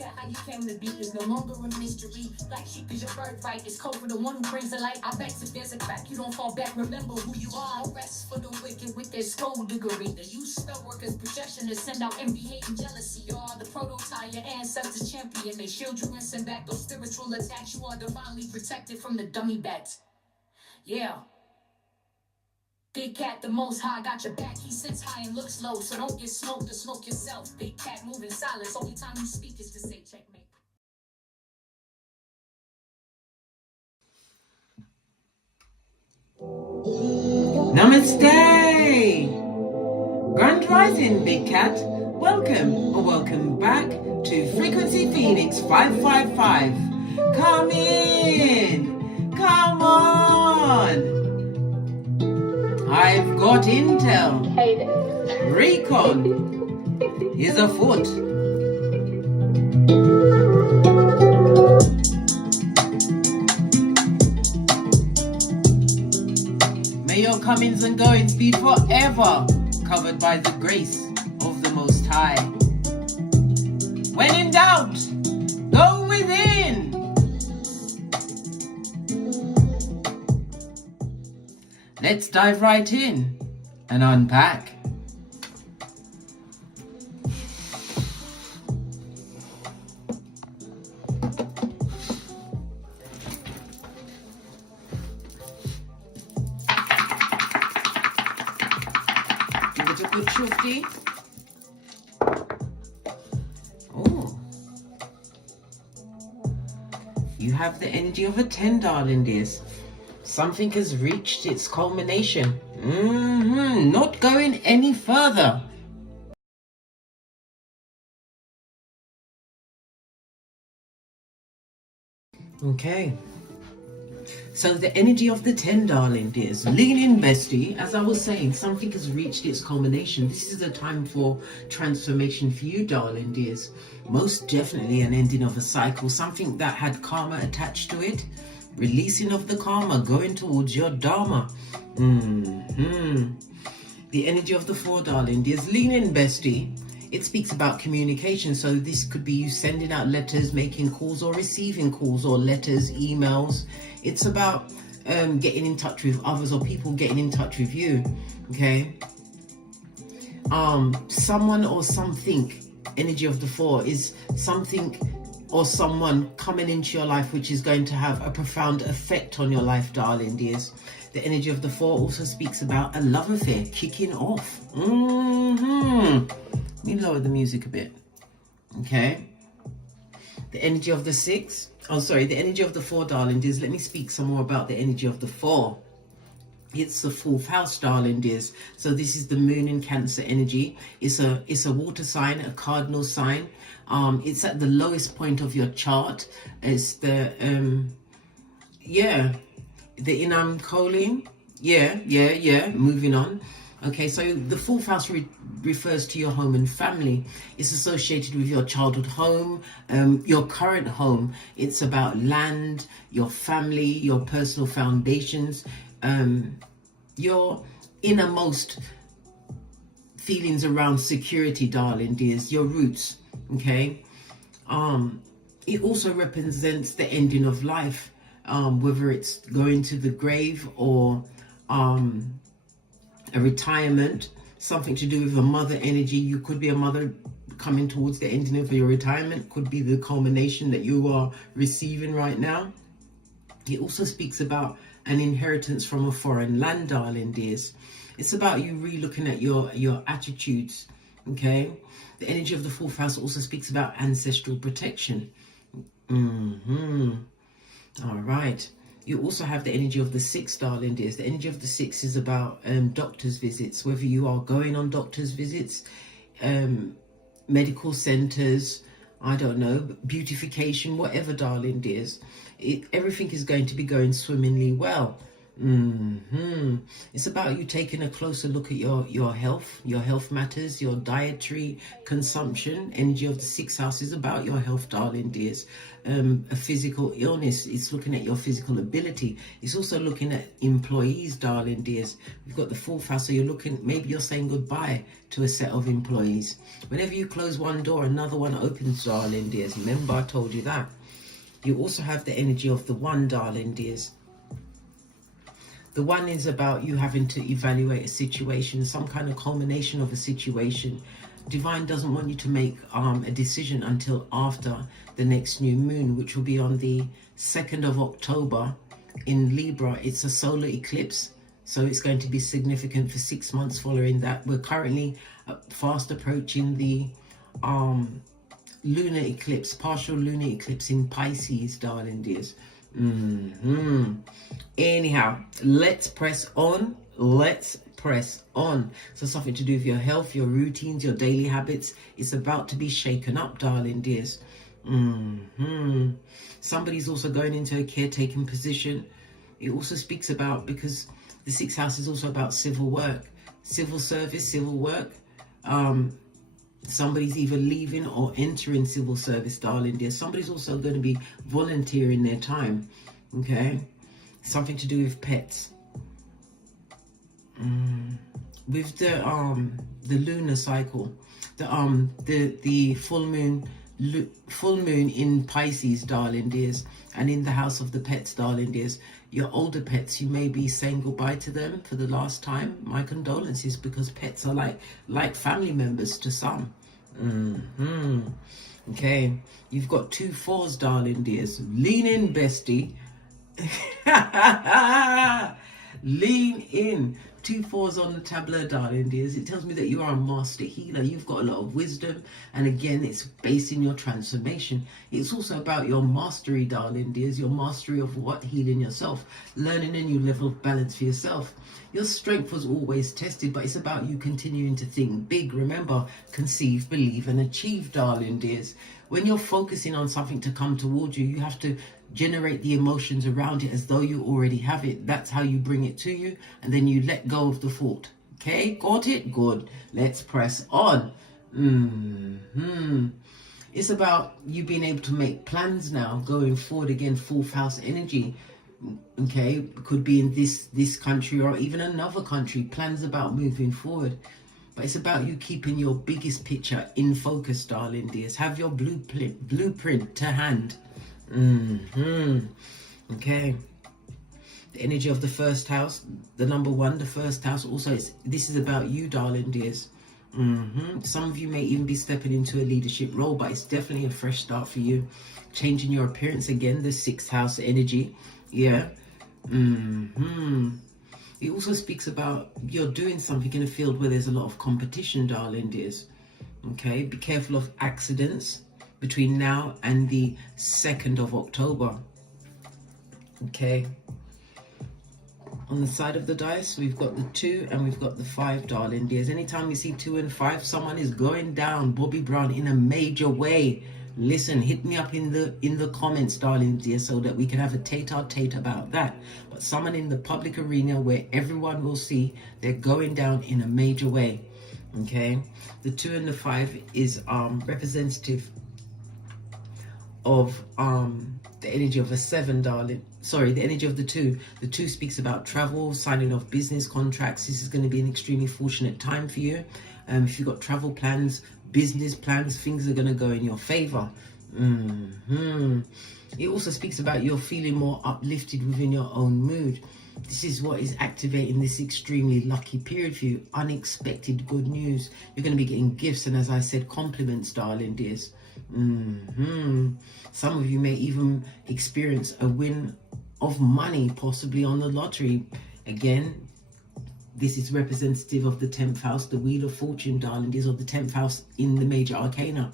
care how you came to be, is no longer a mystery. Black sheep is your birthright, it's code for the one who brings the light. I bet if there's a crack, you don't fall back, remember who you are. No rest for the wicked with their skullduggery. The use spell workers' projection to send out envy, hate, and jealousy. You are the prototype, your ancestors champion. They shield you and send back those spiritual attacks. You are divinely protected from the dummy bats. Yeah. Big cat, the most high, got your back. He sits high and looks low, so don't get smoked or smoke yourself. Big cat moving silence, only time you speak is to say checkmate. Namaste! Grand Rising, Big Cat. Welcome back to Frequency Phoenix 555. Come in! Come on! I've got intel. Recon is afoot. May your comings and goings be forever covered by the grace of the Most High. When in doubt, go within. Let's dive right in and unpack. Give it a good shufty. Oh. You have the energy of a 10, darling dears. Something has reached its culmination. Not going any further. Okay. So the energy of the 10, darling dears. Lean in, bestie. As I was saying, something has reached its culmination. This is a time for transformation for you, darling dears. Most definitely an ending of a cycle. Something that had karma attached to it. Releasing of the karma, going towards your dharma. The energy of the 4, darling dears. Lean in, bestie. It speaks about communication, so this could be you sending out letters, making calls, or receiving calls or letters, emails. It's about getting in touch with others, or people getting in touch with you. Okay. Someone or something, energy of the 4, is something or someone coming into your life which is going to have a profound effect on your life, darling dears. The energy of the 4 also speaks about a love affair kicking off. Let me lower the music a bit. Okay. The energy of the 6. The energy of the 4, darling dears. Let me speak some more about the energy of the 4. It's the 4th house, darling dears. So this is the moon in Cancer energy. It's a water sign, a cardinal sign. It's at the lowest point of your chart. It's the the Inam Colin. Moving on. Okay, so the 4th house refers to your home and family. It's associated with your childhood home, your current home. It's about land, your family, your personal foundations, your innermost feelings around security, darling dears, your roots. Okay. It also represents the ending of life, whether it's going to the grave or a retirement, something to do with a mother energy. You could be a mother coming towards the ending of your retirement, could be the culmination that you are receiving right now. It also speaks about an inheritance from a foreign land, darling dears. It's about you re-looking at your attitudes. Okay. The energy of the 4th house also speaks about ancestral protection. All right. You also have the energy of the 6, darling dears. The energy of the 6 is about doctor's visits, whether you are going on doctor's visits, medical centers, I don't know, beautification, whatever, darling dears. Everything is going to be going swimmingly well. It's about you taking a closer look at your health matters, your dietary consumption. Energy of the sixth house is about your health, darling dears. A physical illness, it's looking at your physical ability. It's also looking at employees, darling dears. We've got the fourth house, so you're looking, maybe you're saying goodbye to a set of employees. Whenever you close one door, another one opens, darling dears. Remember, I told you that. You also have the energy of the one, darling dears. The one is about you having to evaluate a situation, some kind of culmination of a situation. Divine doesn't want you to make a decision until after the next new moon, which will be on the 2nd of October in Libra. It's a solar eclipse, so it's going to be significant for 6 months following that. We're currently fast approaching the lunar eclipse, partial lunar eclipse in Pisces, darling dears. Anyhow, let's press on. Let's press on. So something to do with your health, your routines, your daily habits. It's about to be shaken up, darling dears. Somebody's also going into a caretaking position. It also speaks about, because the sixth house is also about civil work, civil service, civil work. Somebody's either leaving or entering civil service, darling dear. Somebody's also going to be volunteering their time. Okay, something to do with pets. With the lunar cycle, the full moon in Pisces, darling dears, and in the house of the pets, darling dears. Your older pets, you may be saying goodbye to them for the last time. My condolences, because pets are like family members to some. Okay, you've got 2 4s, darling dears. Lean in, bestie. Lean in. 2 4s on the tableau, darling dears. It tells me that you are a master healer. You've got a lot of wisdom, and again, it's based in your transformation. It's also about your mastery, darling dears. Your mastery of what? Healing yourself, learning a new level of balance for yourself. Your strength was always tested, but it's about you continuing to think big. Remember, conceive, believe, and achieve, darling dears. When you're focusing on something to come towards you, you have to generate the emotions around it as though you already have it. That's how you bring it to you, and then you let go of the thought. Okay, got it? Good. Let's press on. It's about you being able to make plans now going forward. Again, fourth house energy. Okay, could be in this country or even another country. Plans about moving forward. But it's about you keeping your biggest picture in focus, darling dears. Have your blueprint to hand. Okay. The energy of the first house, the number 1, the first house. Also, this is about you, darling dears. Some of you may even be stepping into a leadership role, but it's definitely a fresh start for you. Changing your appearance again, the sixth house energy. Yeah. It also speaks about you're doing something in a field where there's a lot of competition, darling dears. Okay, be careful of accidents between now and the 2nd of October. Okay. On the side of the dice, we've got the 2 and we've got the 5, darling dears. Anytime you see 2 and 5, someone is going down Bobby Brown in a major way. Listen, hit me up in the comments, darling dear, so that we can have a tete-a-tete about that. But someone in the public arena where everyone will see they're going down in a major way. Okay, the 2 and the 5 is representative of the energy of a 7, darling. Sorry, the energy of the 2. The 2 speaks about travel, signing of business contracts. This is going to be an extremely fortunate time for you. If you've got travel plans, business plans, things are going to go in your favor. It also speaks about you're feeling more uplifted within your own mood. This is what is activating this extremely lucky period for you. Unexpected good news. You're going to be getting gifts and, as I said, compliments, darling dears. Some of you may even experience a win of money, possibly on the lottery. Again, this is representative of the 10th house, the Wheel of Fortune, darling dears, or the 10th house in the major arcana.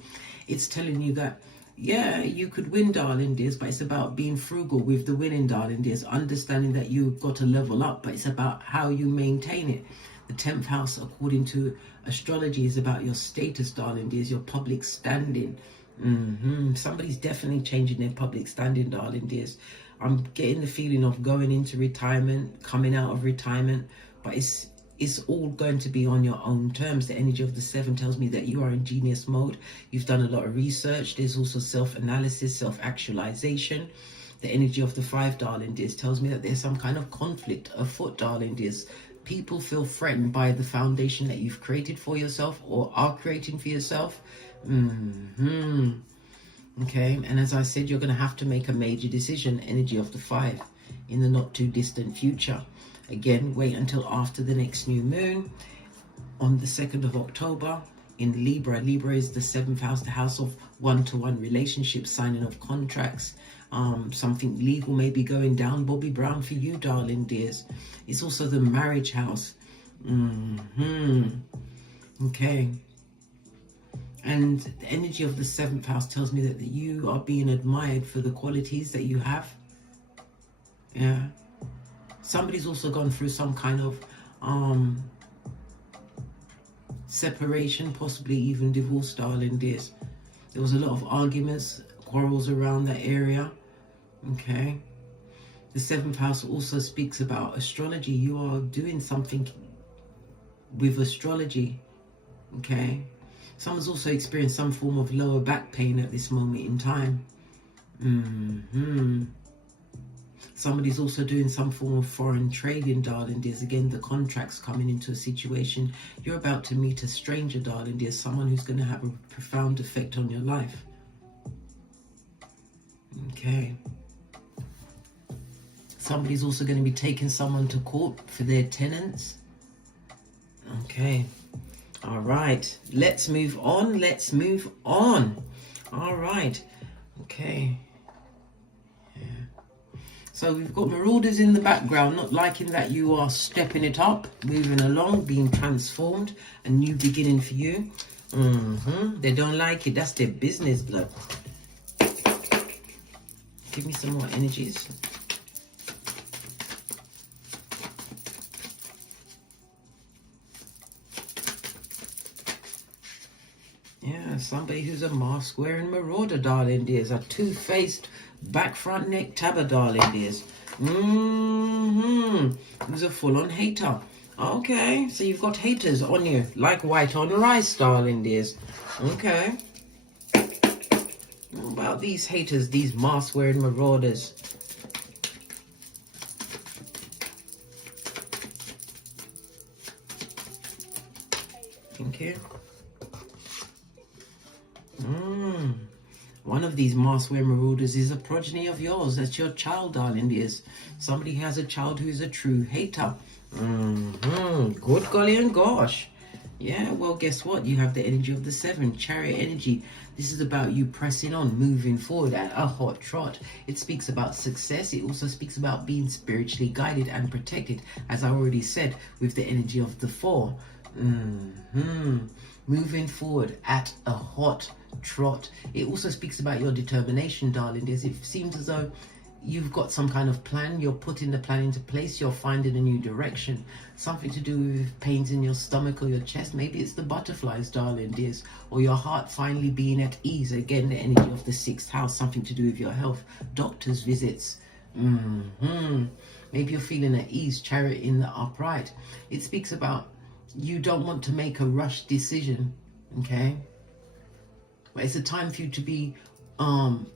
It's telling you that, yeah, you could win, darling dears, but it's about being frugal with the winning, darling dears, understanding that you've got to level up, but it's about how you maintain it. The 10th house, according to astrology, is about your status, darling dears, your public standing. Somebody's definitely changing their public standing, darling dears. I'm getting the feeling of going into retirement, coming out of retirement, but it's all going to be on your own terms. The energy of the 7 tells me that you are in genius mode. You've done a lot of research. There's also self-analysis, self-actualization. The energy of the 5, darling dears, tells me that there's some kind of conflict afoot, darling dears. People feel threatened by the foundation that you've created for yourself or are creating for yourself. Okay, and as I said, you're going to have to make a major decision, energy of the 5, in the not too distant future. Again, wait until after the next new moon on the 2nd of October in Libra. Libra is the 7th house, the house of one-to-one relationships, signing of contracts. Something legal may be going down, Bobby Brown, for you, darling dears. It's also the marriage house. Okay. And the energy of the 7th house tells me that you are being admired for the qualities that you have. Yeah. Somebody's also gone through some kind of separation, possibly even divorce, darling dears. There was a lot of arguments, quarrels around that area. Okay. The 7th house also speaks about astrology. You are doing something with astrology. Okay. Someone's also experienced some form of lower back pain at this moment in time. Somebody's also doing some form of foreign trading, darling dears. Again, the contracts coming into a situation. You're about to meet a stranger, darling dears. Someone who's going to have a profound effect on your life. Okay. Somebody's also going to be taking someone to court for their tenants. Okay. All right. Let's move on. Let's move on. All right. Okay. So we've got marauders in the background, not liking that you are stepping it up, moving along, being transformed, a new beginning for you. They don't like it. That's their business, blood. Give me some more energies. Yeah, somebody who's a mask-wearing marauder, darling dears. A two-faced back, front, neck tabber, darling dears. Who's a full-on hater. Okay, so you've got haters on you, like white on rice, darling dears. Okay. What about these haters, these mask-wearing marauders? Thank you. One of these mask-wearing marauders is a progeny of yours. That's your child, darling dears. Somebody has a child who's a true hater. Good golly and gosh. Yeah, well, guess what? You have the energy of the 7, chariot energy. This is about you pressing on, moving forward at a hot trot. It speaks about success. It also speaks about being spiritually guided and protected, as I already said, with the energy of the 4. Moving forward at a hot trot. It also speaks about your determination, darling. It seems as though you've got some kind of plan. You're putting the plan into place. You're finding a new direction. Something to do with pains in your stomach or your chest. Maybe it's the butterflies, darling dears. Or your heart finally being at ease. Again, the energy of the 6th house. Something to do with your health. Doctor's visits. Maybe you're feeling at ease. Chariot in the upright. It speaks about you don't want to make a rushed decision. Okay? But it's a time for you to be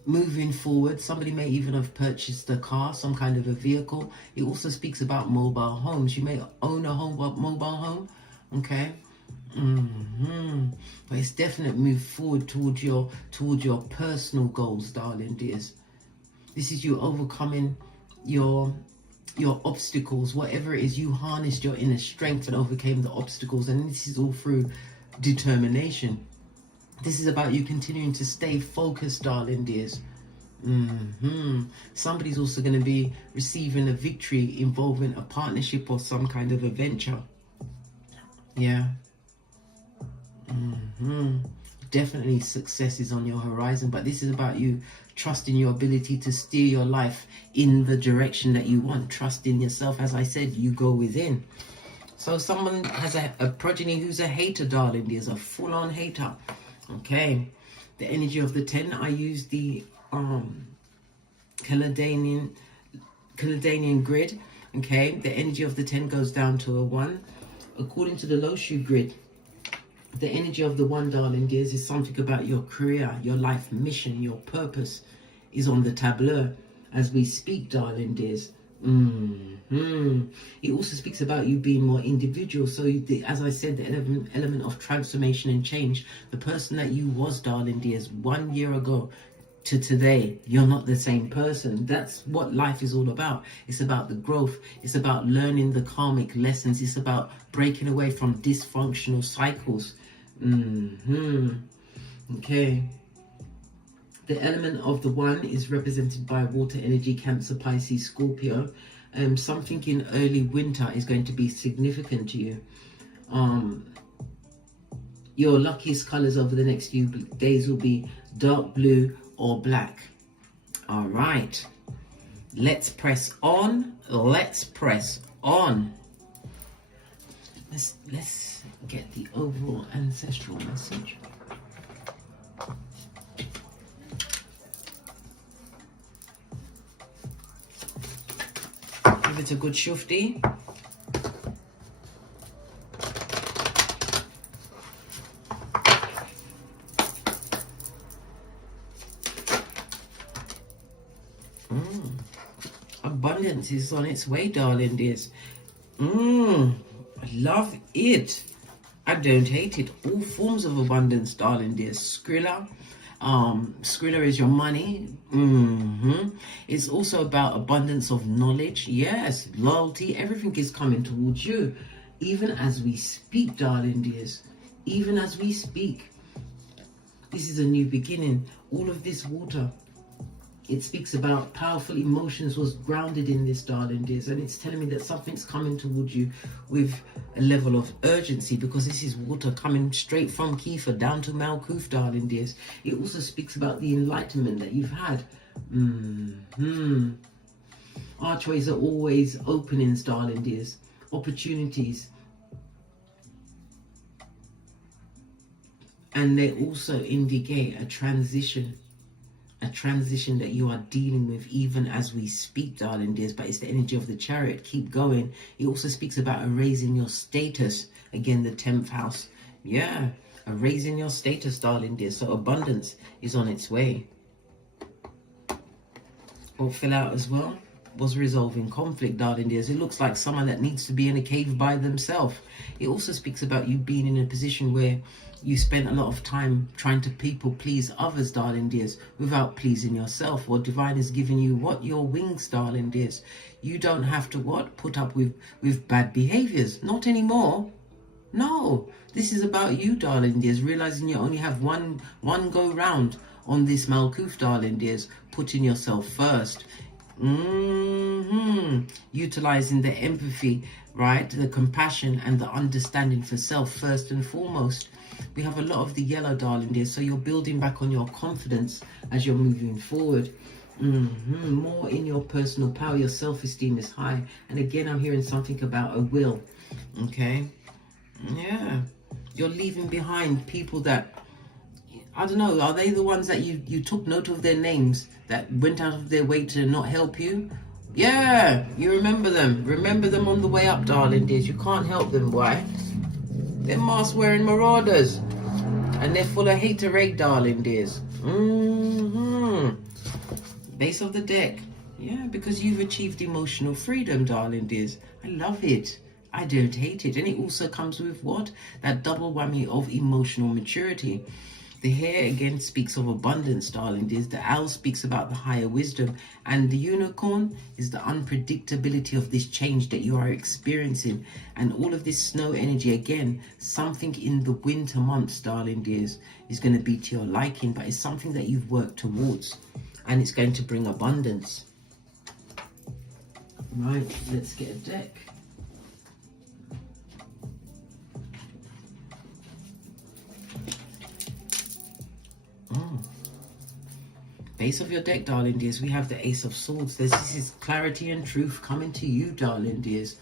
moving forward. Somebody may even have purchased a car, some kind of a vehicle. It also speaks about mobile homes. You may own a mobile home. Okay? But it's definite move forward towards your personal goals, darling dears. This is you overcoming your obstacles, whatever it is. You harnessed your inner strength and overcame the obstacles, and this is all through determination. This is about you continuing to stay focused, darling dears. Somebody's also going to be receiving a victory involving a partnership or some kind of a venture. Yeah. Definitely success is on your horizon, but this is about you trusting your ability to steer your life in the direction that you want. Trust in yourself. As I said, you go within. So someone has a progeny who's a hater, darling. There's a full-on hater. Okay. The energy of the 10, I use the Caledonian grid. Okay, the energy of the 10 goes down to a 1. According to the Loshu grid, the energy of the 1, darling dears, is something about your career, your life mission, your purpose is on the tableau as we speak, darling dears. It also speaks about you being more individual. So as I said, the element of transformation and change. The person that you was, darling dears, 1 year ago to today, you're not the same person. That's what life is all about. It's about the growth. It's about learning the karmic lessons. It's about breaking away from dysfunctional cycles. Okay. The element of the 1 is represented by water energy, Cancer, Pisces, Scorpio. Something in early winter is going to be significant to you. Your luckiest colors over the next few days will be dark blue or black. All right. Let's press on. Let's press on. Let's get the overall ancestral message. Give it a good shufti. Abundance is on its way, darling dears. I love it. I don't hate it. All forms of abundance, darling dears. Skrilla. Skrilla is your money. It's also about abundance of knowledge. Yes, loyalty. Everything is coming towards you. Even as we speak, darling dears. Even as we speak. This is a new beginning. All of this water, it speaks about powerful emotions was grounded in this, darling dears, and it's telling me that something's coming towards you with a level of urgency, because this is water coming straight from Kiefer down to Malkuth, darling dears. It also speaks about the enlightenment that you've had. Archways are always openings, darling dears. Opportunities. And they also indicate a transition that you are dealing with even as we speak, darling dears. But it's the energy of the Chariot. Keep going. It also speaks about raising your status. Again, the 10th house. Yeah, raising your status, darling dears. So abundance is on its way. Or fill out as well. Was resolving conflict, darling dears. It looks like someone that needs to be in a cave by themselves. It also speaks about you being in a position where you spent a lot of time trying to people please others, darling dears, without pleasing yourself. Or divine is giving you what? Your wings, darling dears. You don't have to what? Put up with bad behaviors. Not anymore. No. This is about you, darling dears, realizing you only have one go round on this Malkuth, darling dears. Putting yourself first. Utilizing the empathy, right? The compassion and the understanding for self first and foremost. We have a lot of the yellow, darling dear. So you're building back on your confidence as you're moving forward. More in your personal power. Your self-esteem is high. And again, I'm hearing something about a will. Okay. Yeah. You're leaving behind people that, I don't know, are they the ones that you took note of their names that went out of their way to not help you? Yeah, you remember them. Remember them on the way up, darling dears. You can't help them. Why? They're mask-wearing marauders. And they're full of haterade, darling dears. Base of the deck. Yeah, because you've achieved emotional freedom, darling dears. I love it. I don't hate it. And it also comes with what? That double whammy of emotional maturity. The hare again speaks of abundance, darling dears. The owl speaks about the higher wisdom. And the unicorn is the unpredictability of this change that you are experiencing. And all of this snow energy, again, something in the winter months, darling dears, is going to be to your liking. But it's something that you've worked towards. And it's going to bring abundance. Right, let's get a deck. Base of your deck, darling dears, we have the Ace of Swords. This is clarity and truth coming to you, darling dears.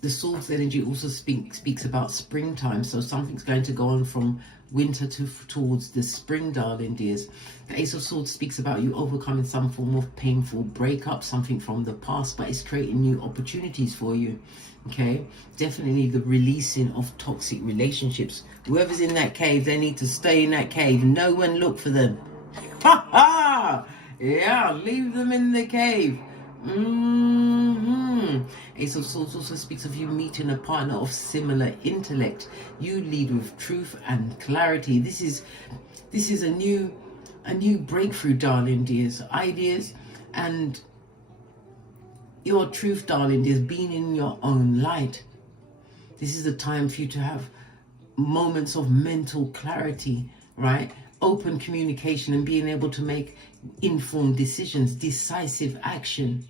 The Swords energy also speaks about springtime. So something's going to go on from winter towards the spring, darling dears. The Ace of Swords speaks about you overcoming some form of painful breakup, something from the past, but it's creating new opportunities for you. Okay, definitely the releasing of toxic relationships. Whoever's in that cave, they need to stay in that cave. No one look for them. Ha ha! Yeah, leave them in the cave. Ace of Swords also speaks of you meeting a partner of similar intellect. You lead with truth and clarity. This is a new breakthrough, darling dears. Ideas and your truth, darling dears, being in your own light. This is the time for you to have moments of mental clarity, right? Open communication and being able to make informed decisions, decisive action.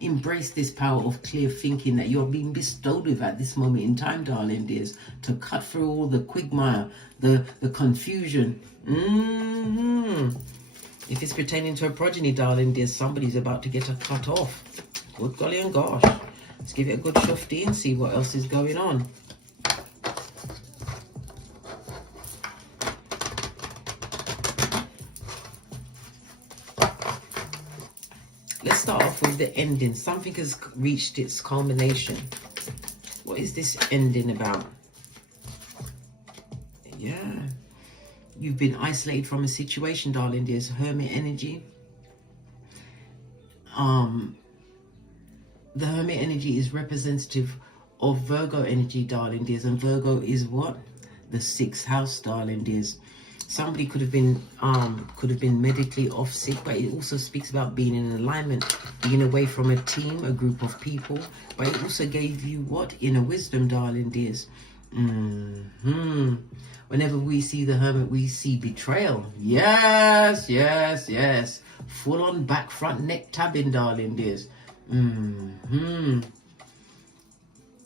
Embrace this power of clear thinking that you're being bestowed with at this moment in time, darling dears, to cut through all the quagmire, the confusion. If it's pertaining to a progeny, darling dears, somebody's about to get a cut off. Good golly and gosh. Let's give it a good shufty and see what else is going on. Let's start off with the ending. Something has reached its culmination. What is this ending about? Yeah. You've been isolated from a situation, darling dears. Hermit energy. The Hermit energy is representative of Virgo energy, darling dears. And Virgo is what? The 6th house, darling dears. Somebody could have been medically off sick, but it also speaks about being in alignment, being away from a team, a group of people. But it also gave you what? Inner wisdom, darling dears. Whenever we see the Hermit, we see betrayal. Yes, yes, yes. Full on back, front, neck tabbing, darling dears.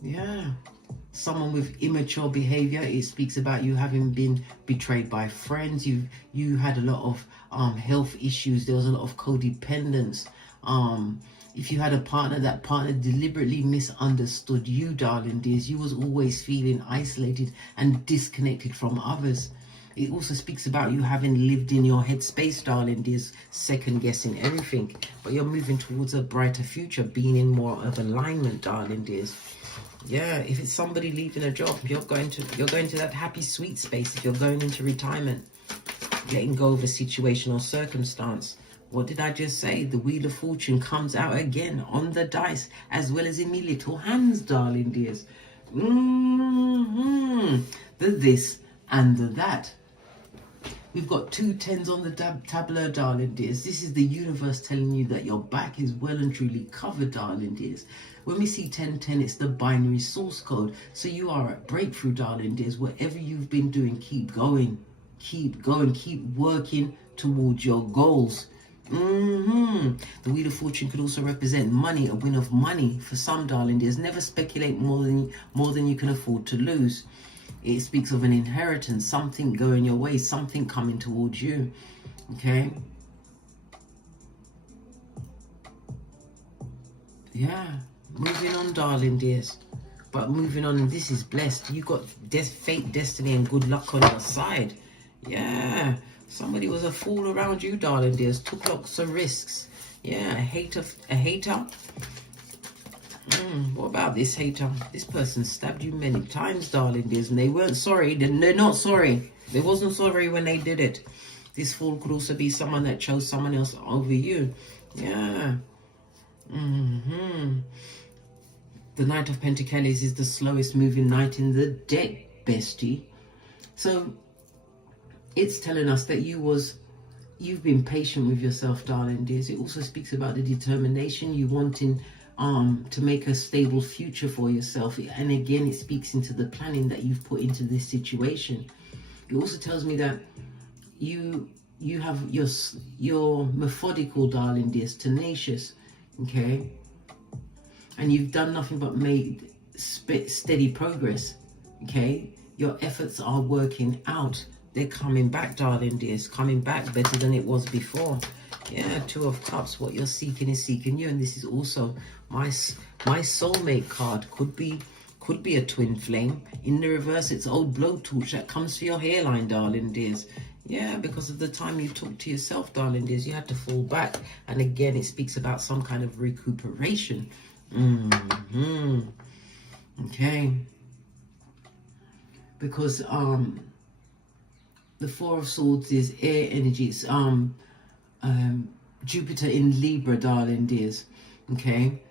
Yeah. Someone with immature behavior. It speaks about you having been betrayed by friends. You had a lot of health issues. There was a lot of codependence. If you had a partner, that partner deliberately misunderstood you, darling dears. You was always feeling isolated and disconnected from others. It also speaks about you having lived in your headspace, darling dears, second guessing everything. But you're moving towards a brighter future, being in more of alignment, darling dears. Yeah, if it's somebody leaving a job, you're going to that happy sweet space. If you're going into retirement, letting go of a situation or circumstance. What did I just say? The Wheel of Fortune comes out again on the dice, as well as in me little hands, darling dears. The this and the that. We've got 2 10s on the tableau, darling dears. This is the universe telling you that your back is well and truly covered, darling dears. When we see 1010, it's the binary source code. So you are at breakthrough, darling dears. Whatever you've been doing, keep going. Keep going. Keep working towards your goals. The Wheel of Fortune could also represent money, a win of money for some, darling dears. Never speculate more than you can afford to lose. It speaks of an inheritance, something going your way, something coming towards you. Okay. Yeah. Moving on, darling dears. But moving on, this is blessed. You got fate, destiny, and good luck on your side. Yeah. Somebody was a fool around you, darling dears. Took lots of risks. Yeah. A hater. What about this hater? This person stabbed you many times, darling dears, and they weren't sorry. They're not sorry. They wasn't sorry when they did it. This fool could also be someone that chose someone else over you. Yeah. The Knight of Pentacles is the slowest moving knight in the deck, bestie. So it's telling us that you've been patient with yourself, darling dears. It also speaks about the determination, you wanting to make a stable future for yourself. And again, it speaks into the planning that you've put into this situation. It also tells me that you have your methodical, darling dears, tenacious, okay, and you've done nothing but made steady progress. Okay, your efforts are working out. They're coming back, darling dears, coming back better than it was before. Yeah, 2 of Cups. What you're seeking is seeking you, and this is also my My soulmate card could be a twin flame. In the reverse, it's old blowtorch that comes for your hairline, darling dears. Yeah, because of the time you took to yourself, darling dears, you had to fall back. And again, it speaks about some kind of recuperation. Okay. Because the Four of Swords is air energy. It's Jupiter in Libra, darling dears. Okay.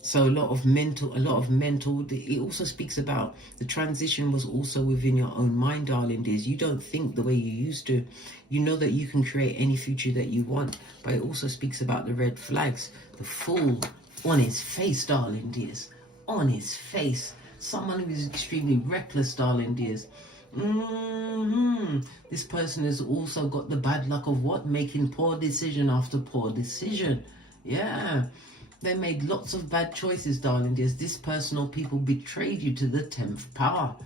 So a lot of mental, it also speaks about the transition was also within your own mind, darling dears. You don't think the way you used to. You know that you can create any future that you want, but it also speaks about the red flags. The fool on his face, darling dears. On his face. Someone who is extremely reckless, darling dears. This person has also got the bad luck of what? Making poor decision after poor decision. Yeah. They made lots of bad choices, darling dears. This person or people betrayed you to the 10th power.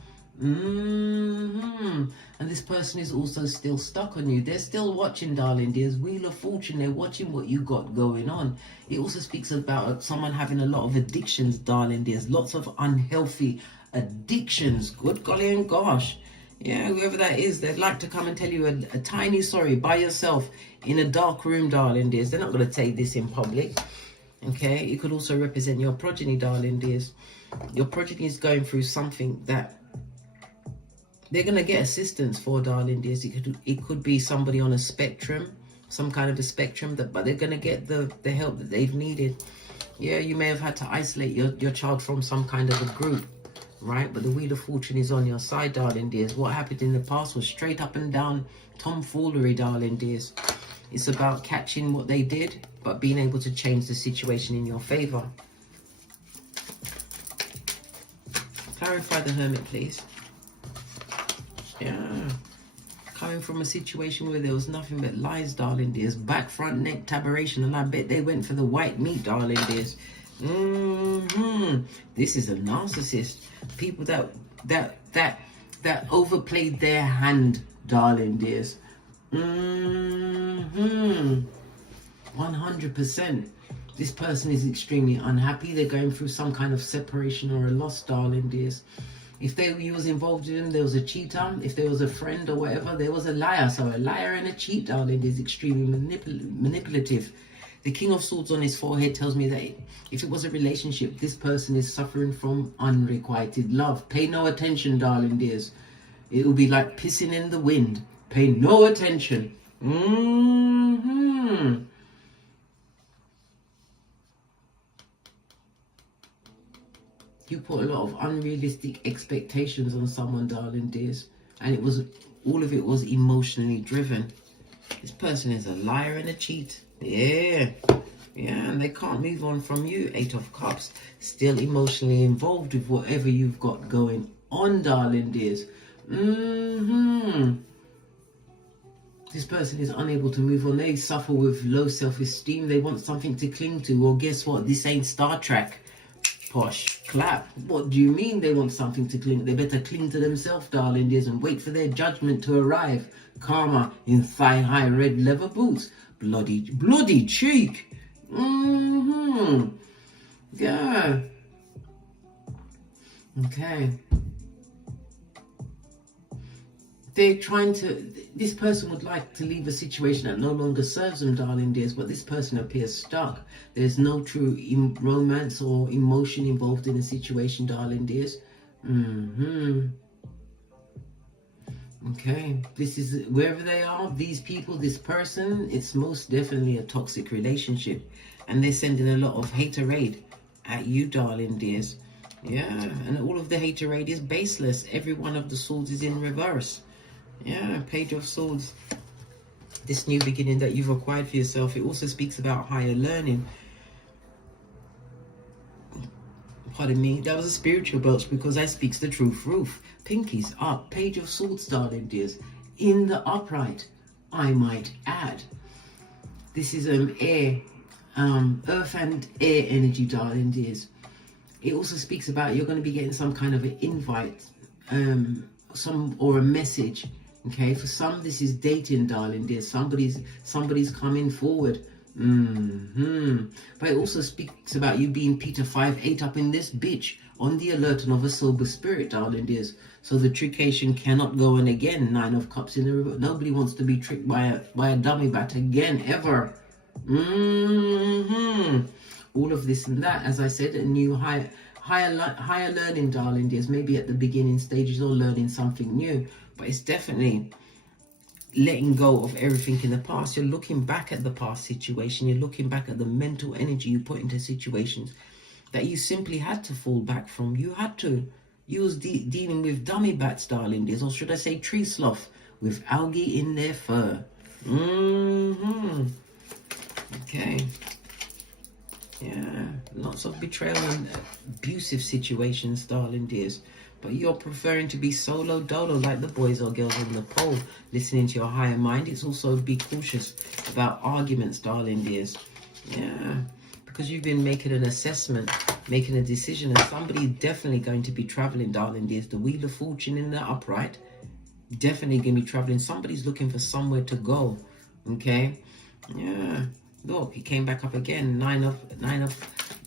And this person is also still stuck on you. They're still watching, darling dears. Wheel of Fortune, they're watching what you got going on. It also speaks about someone having a lot of addictions, darling dears. Lots of unhealthy addictions. Good golly and gosh. Yeah, whoever that is, they'd like to come and tell you a tiny sorry by yourself in a dark room, darling dears. They're not going to take this in public. Okay, it could also represent your progeny, darling dears. Your progeny is going through something that they're going to get assistance for, darling dears. It could be somebody on a spectrum, some kind of a spectrum, but they're going to get the help that they've needed. Yeah, you may have had to isolate your child from some kind of a group, right? But the Wheel of Fortune is on your side, darling dears. What happened in the past was straight up and down tomfoolery, darling dears. It's about catching what they did, but being able to change the situation in your favor. Clarify the Hermit, please. Yeah. Coming from a situation where there was nothing but lies, darling dears. Back, front, neck, tabaration. And I bet they went for the white meat, darling dears. This is a narcissist. People that overplayed their hand, darling dears. 100%. This person is extremely unhappy. They're going through some kind of separation or a loss, darling dears. If you was involved in them, there was a cheater. If there was a friend or whatever, there was a liar. So a liar and a cheat, darling, is extremely manipulative. The King of Swords on his forehead tells me that if it was a relationship, this person is suffering from unrequited love. Pay no attention, darling dears. It will be like pissing in the wind. Pay no attention. You put a lot of unrealistic expectations on someone, darling dears. And all of it was emotionally driven. This person is a liar and a cheat. Yeah, and they can't move on from you. 8 of Cups. Still emotionally involved with whatever you've got going on, darling dears. This person is unable to move on. They suffer with low self-esteem. They want something to cling to. Well, guess what? This ain't Star Trek. Posh clap. What do you mean they want something to cling? They better cling to themselves, darling dears, and wait for their judgment to arrive. Karma in thigh-high red leather boots. Bloody cheek. Yeah. Okay. They're trying to, this person would like to leave a situation that no longer serves them, darling dears, but this person appears stuck. There's no true romance or emotion involved in the situation, darling dears. Okay, this is, wherever they are, these people, this person, it's most definitely a toxic relationship. And they're sending a lot of haterade at you, darling dears. Yeah, and all of the haterade is baseless. Every one of the swords is in reverse. Yeah, Page of Swords. This new beginning that you've acquired for yourself, it also speaks about higher learning. Pardon me, that was a spiritual belch because that speaks the truth. Roof, pinkies up, Page of Swords, darling dears. In the upright, I might add. This is air, earth and air energy, darling dears. It also speaks about you're going to be getting some kind of an invite, or a message. Okay, for some this is dating, darling dear. Somebody's coming forward. But it also speaks about you being Peter 5:8 up in this bitch, on the alert and of a sober spirit, darling dears. So the triccation cannot go on again. 9 of Cups in the river. Nobody wants to be tricked by a dummy bat again, ever. All of this and that, as I said, a new higher learning, darling dears. Maybe at the beginning stages or learning something new, but it's definitely letting go of everything in the past. You're looking back at the past situation. You're looking back at the mental energy you put into situations that you simply had to fall back from. You had to. You was dealing with dummy bats, darling dears, or should I say tree sloth with algae in their fur. Okay. Yeah, lots of betrayal and abusive situations, darling dears. But you're preferring to be solo dolo like the boys or girls on the pole, listening to your higher mind. It's also be cautious about arguments, darling dears. Yeah, because you've been making an assessment, making a decision, and somebody's definitely going to be traveling, darling dears. The Wheel of Fortune in the upright, definitely going to be traveling. Somebody's looking for somewhere to go. Okay, yeah. Look, he came back up again. Nine of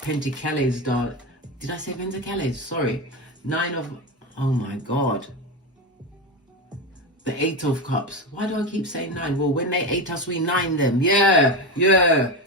Pentacles, darling. Did I say Pentacles? Sorry. 9 of, oh my God. The 8 of Cups. Why do I keep saying 9? Well, when they ate us, we 9 them. Yeah.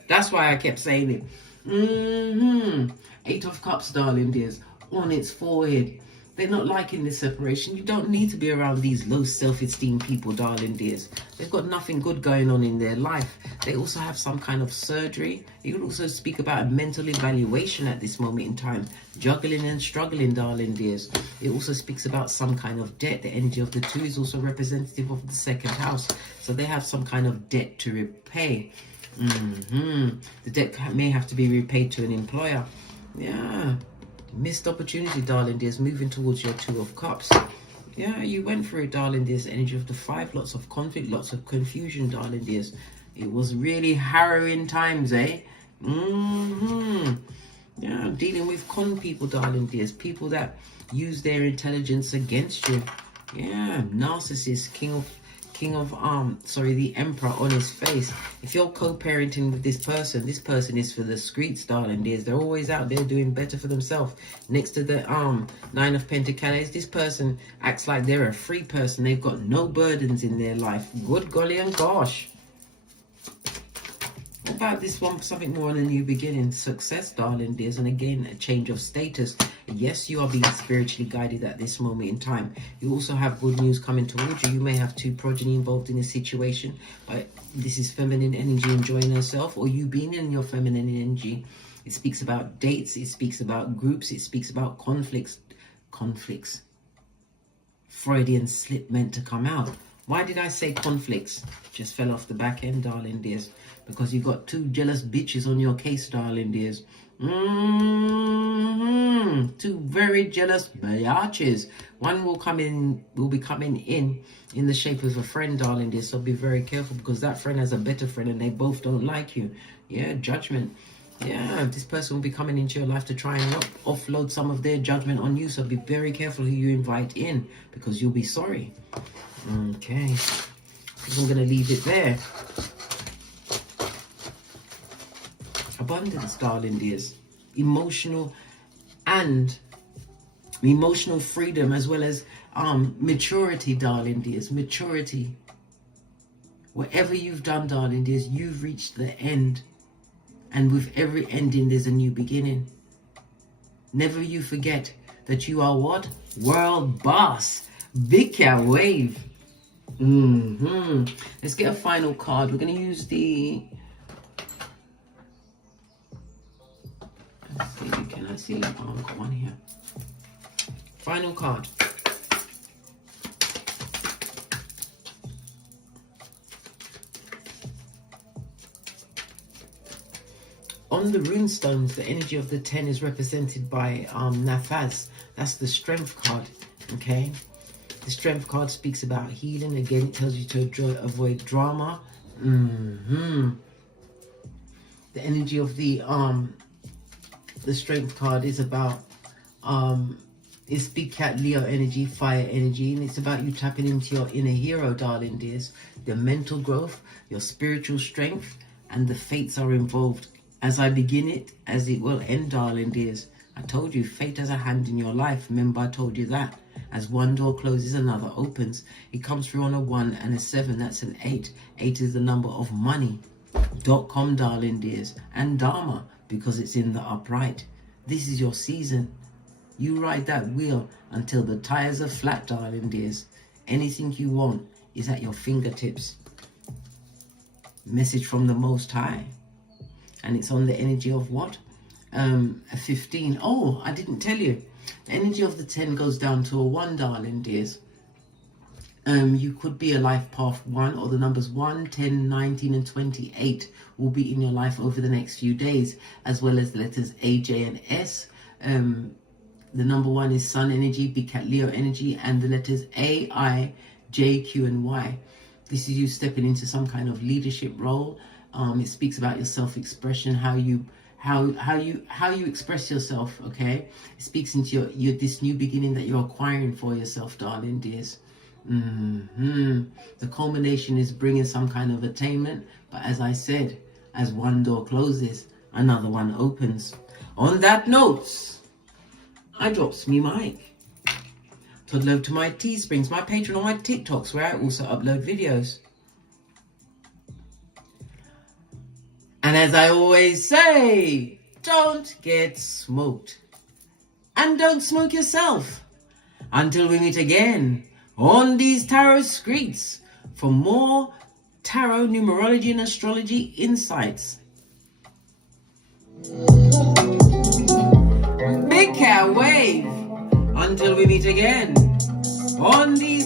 That's why I kept saying it. 8 of Cups, darling dears, on its forehead. They're not liking this separation. You don't need to be around these low self-esteem people, darling dears. They've got nothing good going on in their life. They also have some kind of surgery. You could also speak about a mental evaluation at this moment in time. Juggling and struggling, darling dears. It also speaks about some kind of debt. The energy of the 2 is also representative of the 2nd house. So they have some kind of debt to repay. The debt may have to be repaid to an employer. Yeah. Missed opportunity, darling dears, moving towards your 2 of Cups. Yeah, you went for it, darling dears. Energy of the 5, lots of conflict, lots of confusion, darling dears. It was really harrowing times, eh? Yeah, dealing with con people, darling dears. People that use their intelligence against you. Yeah, narcissist, the Emperor on his face. If you're co-parenting with this person is for the streets, darling dears. They're always out there doing better for themselves. Next to the 9 of Pentacles, this person acts like they're a free person. They've got no burdens in their life. Good golly and gosh. What about this one? Something more on a new beginning. Success, darling dears. And again, a change of status. Yes, you are being spiritually guided at this moment in time. You also have good news coming towards you. You may have 2 progeny involved in a situation, but this is feminine energy enjoying herself, or you being in your feminine energy. It speaks about dates. It speaks about groups. It speaks about conflicts. Freudian slip meant to come out. Why did I say conflicts? Just fell off the back end, darling dears. Because you got 2 jealous bitches on your case, darling dears. 2 very jealous biatches. One will be coming in the shape of a friend, darling dear. So be very careful, because that friend has a better friend and they both don't like you. Yeah, judgment. Yeah, this person will be coming into your life to try and offload some of their judgment on you. So be very careful who you invite in, because you'll be sorry. Okay, I'm going to leave it there. Abundance, darling dears. Emotional freedom, as well as maturity, darling dears. Maturity. Whatever you've done, darling dears, you've reached the end. And with every ending, there's a new beginning. Never you forget that you are what? World boss. Big cat wave. Let's get a final card. We're going to use the... Let's see, can I see? Oh, I've got one here. Final card. On the rune stones, the energy of the 10 is represented by Nafaz. That's the strength card. Okay. The strength card speaks about healing. Again, it tells you to avoid drama. The energy of the strength card is about it's big cat Leo energy, fire energy, and it's about you tapping into your inner hero, darling dears. Your mental growth, your spiritual strength, and the fates are involved. As I begin it, as it will end, darling dears. I told you, fate has a hand in your life. Remember, I told you that. As one door closes, another opens. It comes through on a 1 and a 7. That's an 8. 8 is the number of money. .com, darling dears. And Dharma, because it's in the upright. This is your season. You ride that wheel until the tires are flat, darling dears. Anything you want is at your fingertips. Message from the Most High. And it's on the energy of what? A 15. Oh, I didn't tell you. The energy of the 10 goes down to a 1, darling dears. You could be a life path 1, or the numbers 1, 10, 19, and 28 will be in your life over the next few days, as well as the letters A, J, and S. The number 1 is Sun energy, Big Cat Leo energy, and the letters A, I, J, Q, and Y. This is you stepping into some kind of leadership role. It speaks about your self-expression, how you express yourself. Okay, it speaks into your this new beginning that you're acquiring for yourself, darling dears. The culmination is bringing some kind of attainment, but as I said, as one door closes, another one opens. On that note, I drops me mic. Toddle over to my Teesprings, my Patreon, or my TikToks, where I also upload videos. And as I always say, don't get smoked. And don't smoke yourself. Until we meet again on these tarot streets for more tarot, numerology, and astrology insights. Big cat wave. Until we meet again on these